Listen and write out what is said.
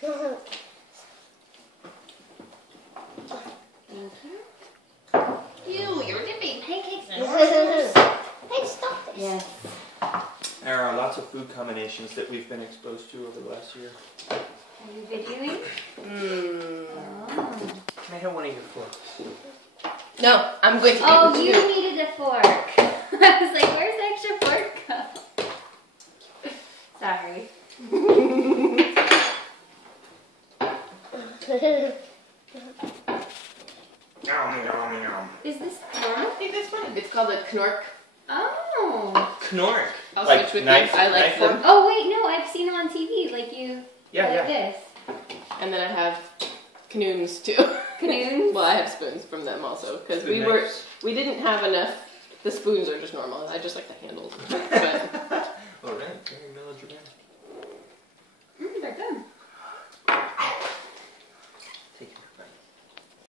Thank you. Ew, you're dipping pancakes in orange. Hey, stop this. Yes. There are lots of food combinations that we've been exposed to over the last year. Are you videoing? Oh. Can I have one of your forks? No, I'm going to eat Oh, with you needed a fork. I was like, where's the extra fork cup? Sorry. Is this normal? I think that's fine. It's called a knork. Oh. Knork. I'll Like switch with knife, you. I like knife them. fork? Oh wait, no, I've seen them on TV. Like you. Yeah, like yeah. this. And then I have canoons too. Canoons? Well, I have spoons from them also because Good we didn't have enough. The spoons are just normal. I just like the handles. But Oh, really?